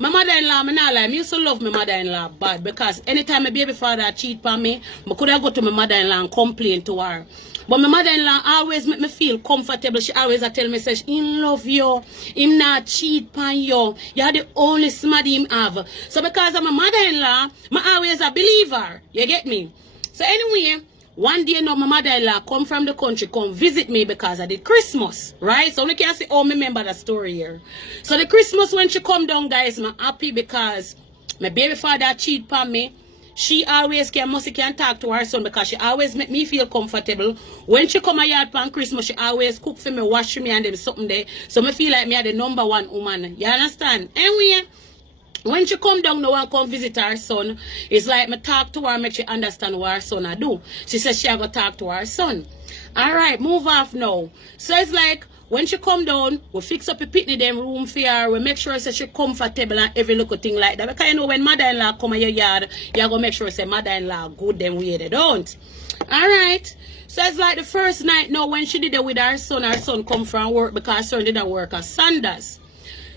My mother-in-law, me not lie, me used to love my mother-in-law bad because anytime my baby father cheat on me, I could have go to my mother-in-law and complain to her. But my mother-in-law always make me feel comfortable. She always tell me, says, he love you, him not cheat on you. You're the only somebody him have. So because I'm a mother-in-law, I always a believer. You get me? So anyway, one day now my mother-in-law come from the country, come visit me because I did Christmas, right? So you can see, oh, me remember the story here. So the Christmas when she come down, guys, I'm happy because my baby father cheat on me. She always can talk to her son because she always make me feel comfortable. When she come a yard on Christmas, she always cook for me, wash for me and them something there. So me feel like me are the #1 woman. You understand? Anyway, when she come down now and come visit her son, it's like me talk to her, make she understand what her son I do. She says she a go talk to her son. Alright, move off now. So it's like when she come down, we fix up a picnic them room for her, we make sure say she comfortable and every little thing like that. Because you know when mother-in-law come in your yard, you gonna make sure say mother-in-law good them way they don't. Alright. So it's like the first night now when she did it with her son come from work because her son didn't work at Sanders.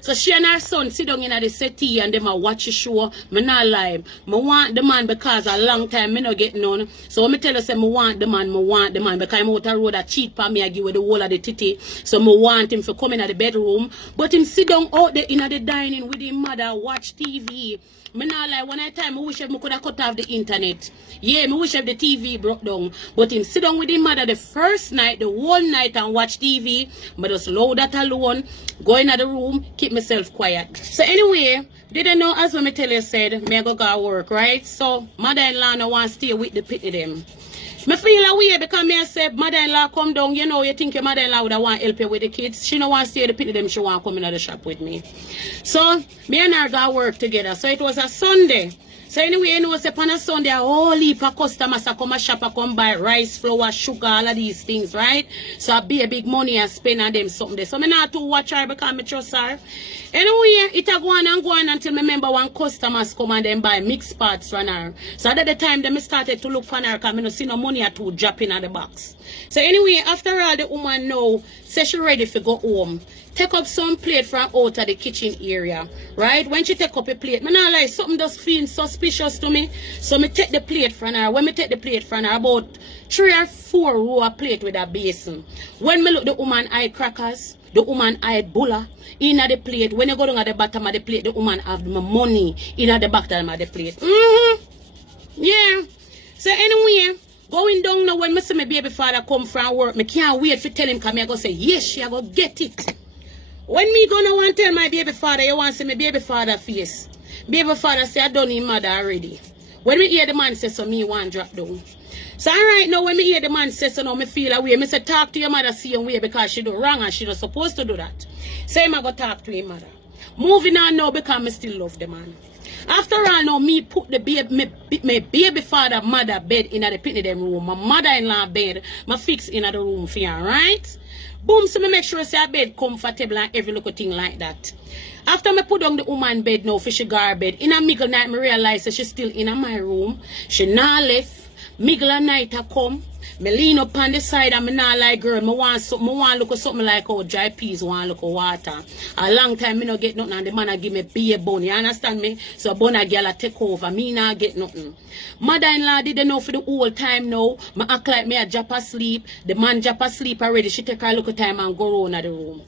So she and her son sit down in the settee and them a watch the show. Me not lie. Me want the man because a long time me not get none. So when me tell her say me want the man because I'm out the road a cheat for me I give with the whole of the titty. So me want him to come in the bedroom. But him sit down out there in the dining with his mother watch TV. Me not lie, one time I wish I could have cut off the internet. Yeah, me wish if the TV broke down. But him sit down with his mother the first night, the whole night and watch TV. But just load that alone, go in the room, keep myself quiet. So anyway, didn't know as when me tell you said, me go work, right? So mother-in-law no want to stay with the pity them. Me feel a way because me say mother-in-law come down, you know, you think your mother-in-law would want to help you with the kids. She no want to stay the pity them, she want to come in the shop with me. So me and her got work together. So it was a Sunday. So anyway, you know, say on a Sunday, a whole heap of customers come a shop come buy rice, flour, sugar, all of these things, right? So I be a big money and spend on them something there. So me not to watch her because I trust her. Anyway, it a go on until me remember one customers come and then buy mixed parts from her. So at the time, they started to look for her because I don't see no money at all dropping in the box. So anyway, after all, the woman know, say she ready to go home. Take up some plate from out of the kitchen area, right? When she take up a plate, me not like something just feels suspicious to me. So me take the plate from her. When me take the plate from her, about 3 or 4 row of plate with a basin. When me look the woman eye crackers, the woman eye bulla in the plate. When you go down at the bottom of the plate, the woman have my money in the bottom of the plate. Yeah. So anyway, going down now when me see my baby father come from work, me can't wait to tell him come here go say, yes, she go get it. When me gonna want to tell my baby father, you want to see my baby father face. Baby father say I done his mother already. When me hear the man say so, me want drop down. So right now when me hear the man say so, now me feel a way. Me say talk to your mother same way because she do wrong and she not supposed to do that. Say I go talk to your mother. Moving on now because me still love the man. After all now, me put the baby, my baby father mother bed in the picnic them room. My mother-in-law bed, my fix in the room for her, right? Boom, so me make sure say a bed comfortable and every little thing like that. After me put on the woman bed now for she go bed, in a middle night me realize that she still in my room. She not left. Middle of night I come. Me lean up on the side and me not like girl. Me want look at something like how dry peas want look at water. A long time me no get nothing and the man a give me beer bun. You understand me? So bun a girl a take over. Me not get nothing. Mother-in-law didn't know for the whole time now. Me act like me a drop asleep. The man drop asleep already. She take her look at time and go round the room.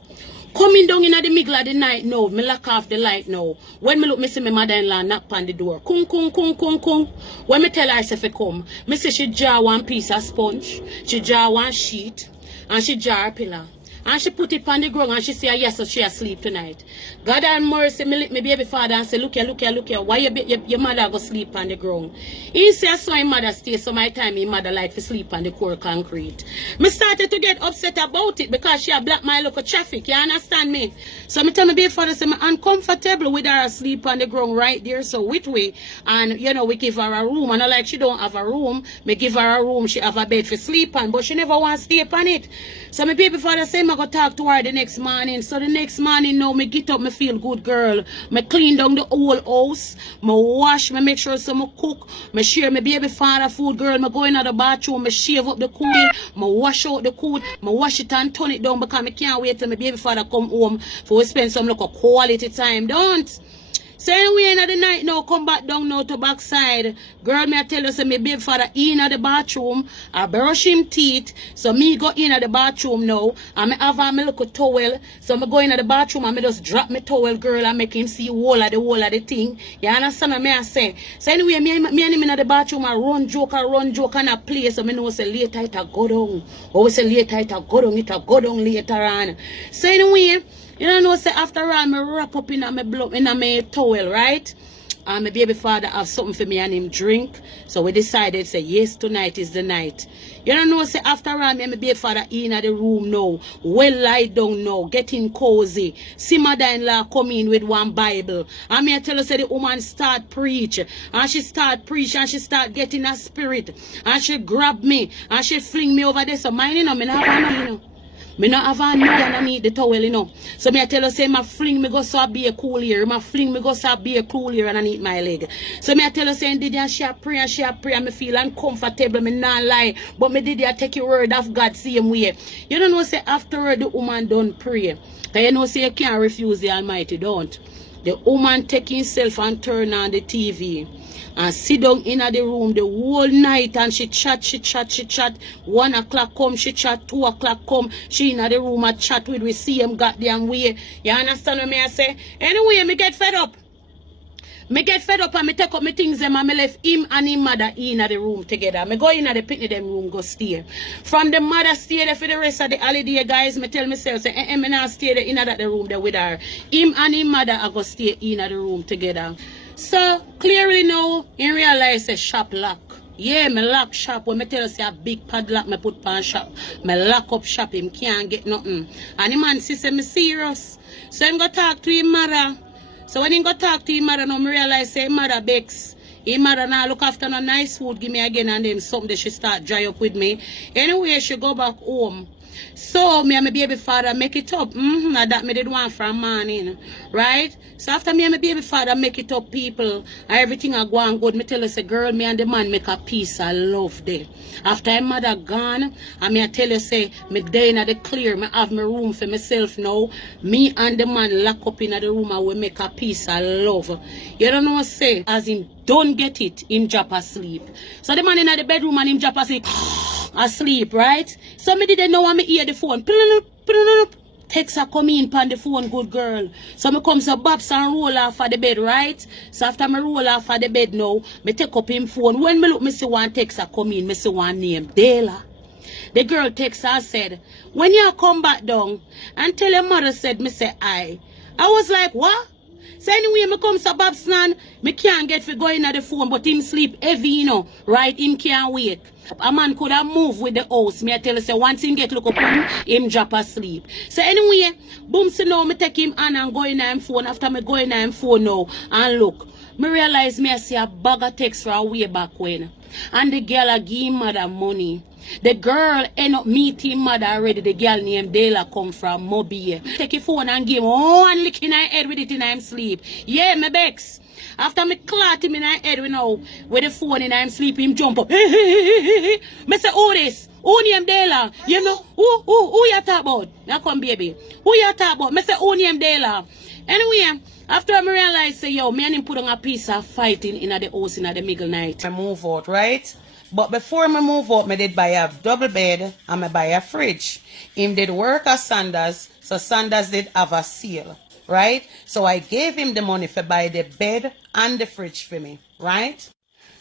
Coming down in the middle of the night now, me lock off the light now. When me look, me see my mother-in-law knock on the door. Kung, kung, kung, kung, kung. When me tell her if she come, me see she draw one piece of sponge, she draw one sheet, and she draw a pillow. And she put it on the ground and she say, yes, so she asleep tonight. God and mercy, me lick my baby father and say, look here, why your mother go sleep on the ground? He say, I saw his mother stay, so my time his mother like to sleep on the core concrete. Me started to get upset about it because she a block my local traffic, you understand me? So me tell my baby father, say, I'm uncomfortable with her asleep on the ground right there, so which way? And, you know, we give her a room, and I like she don't have a room, me give her a room, she have a bed for sleep on, but she never want to stay upon it. So my baby father say, I go talk to her the next morning. So the next morning now, me get up, me feel good girl. Me clean down the whole house. Me wash, me make sure some cook. Me share my baby father food girl. Me go in the bathroom, me shave up the cool. Me wash out the cool. Me wash it and turn it down because me can't wait till my baby father come home for we spend some like a quality time. Don't. So anyway, in the night now, come back down now to backside. Girl, me I tell you, say me baby father in the bathroom, I brush him teeth. So me go in the bathroom now, and me have my little towel. So me go in the bathroom and me just drop my towel, girl, and make him see whole of the thing. You understand what me I say? So anyway, me and him in the bathroom, I run joke and I play. So me know say later it a go down. Or we say later it a go down, later on. So anyway, you know, say after all, me wrap up in my towel, right? And my baby father have something for me and him drink. So we decided, say, yes, tonight is the night. You know, say after all, me and my baby father in the room now, well lie down now, getting cozy. See mother-in-law come in with one Bible. And me I tell her, say the woman start preach. And she start preach and she start getting a spirit. And she grab me and she fling me over there. So mine, you know, me not have no, you know. Me not have a need and I need the towel, you know. So me I tell her, say, my fling me go so be a cool here. My fling me go so be a cool here and I need my leg. So me I tell her, say, did you she a pray and me feel uncomfortable, me not lie. But me did you take your word of God same way. You don't know, say, after the woman done pray. Because you know, say, you can't refuse the Almighty, don't. The woman take himself and turn on the TV. And sit down in the room the whole night and she chat. 1 o'clock come, she chat, 2 o'clock come, she in the room and chat with we see him goddamn way. You understand what me I say? Anyway, me get fed up. Me get fed up and me take up my things and me left him and his mother in the room together. Me go in the picnic them room, go stay. From the mother stay there for the rest of the holiday, guys. Me tell myself, say, me not stay there in the room there with her. Him and his mother are go stay in the room together. So clearly now, in real life, say shop lock. Yeah, me lock shop. When me tell you say a big padlock me put pan shop, me lock up shop, him can't get nothing. And the man say me serious. So him go talk to him mother. So when him go talk to him mother, now me realize say him mother begs. Him mother now look after no nice food, give me again and then something that she start dry up with me. Anyway, she go back home. So me and my baby father make it up. That me did one from morning. Right? So after me and my baby father make it up, people, and everything I go on good, me tell her, say, girl, me and the man make a peace of love there. After my mother gone, and me I tell you, say, me there in the clear, me have my room for myself now. Me and the man lock up in the room and we make a peace of love. You don't know what say, as him don't get it, him drop asleep. So the man in the bedroom and him drop asleep, right? So me didn't know when me hear the phone. Text her come in pan the phone, good girl. So me come so Babs and roll off of the bed, right? So after me roll off of the bed now, me take up him phone. When me look, me see one text her come in, me see one name, Dela. The girl text her said, when you come back down and tell your mother said, me say I was like, what? So anyway, me come so Babs nan, me can't get for going at the phone, but him sleep heavy, you know, right? Him can't wake. A man could have moved with the house. Me I tell you, say, once him get look up him drop asleep. So anyway, boom, so now me take him on and go in him phone. After me go in him phone now, and look, me realize me I see a bag of text from way back when. And the girl a give him mother money. The girl end up meeting mother already. The girl named Dela come from Mobile. Take your phone and give him one lick in her head with it in him sleep. Yeah, me bex. After me clot him in her head, you know, with the phone in him sleep, him jump up. Me say, who this? Who name Dela? You know, who you talk about? Now come, baby. Who you talk about? Me say, who name Dela? Anyway, after I realize, say, yo, me and him put on a piece of fighting in the house in the middle night. I move out, right? But before I move out, I did buy a double bed and I buy a fridge. Him did work at Sanders, so Sanders did have a sale, right? So I gave him the money for buy the bed and the fridge for me, right?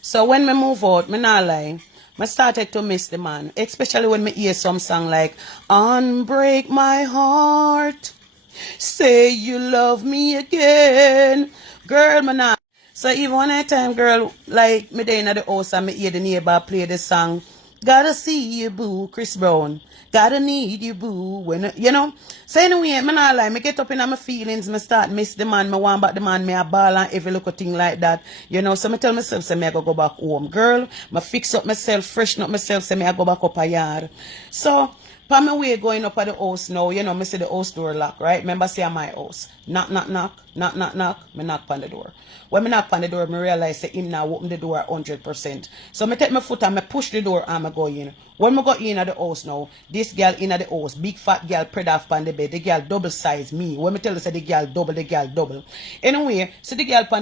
So when I move out, I not lie, I started to miss the man, especially when I hear some song like, Unbreak My Heart, Say You Love Me Again. Girl, man, not. So even one time, girl, like me there in the house and me hear the neighbor play the song, Gotta See You Boo, Chris Brown. Gotta need you boo, when you know. So anyway, me not lie, me get up in my feelings, me start miss the man, me want back the man, me a ball and every little thing like that. You know, so me tell myself, say me I go back home. Girl, me fix up myself, freshen up myself, say me I go back up a yard. So Pa me way going up at the house now, you know, me see the house door lock, right? Remember say my house. Knock, knock, knock, knock, knock, knock. Me knock on the door. When me knock on the door, me realize say him now open the door 100%. So me take my foot and me push the door and me go in. When me go in at the house now, this girl in at the house, big fat girl spread off on the bed. The girl double size me. When me tell you say the girl double. Anyway, see the girl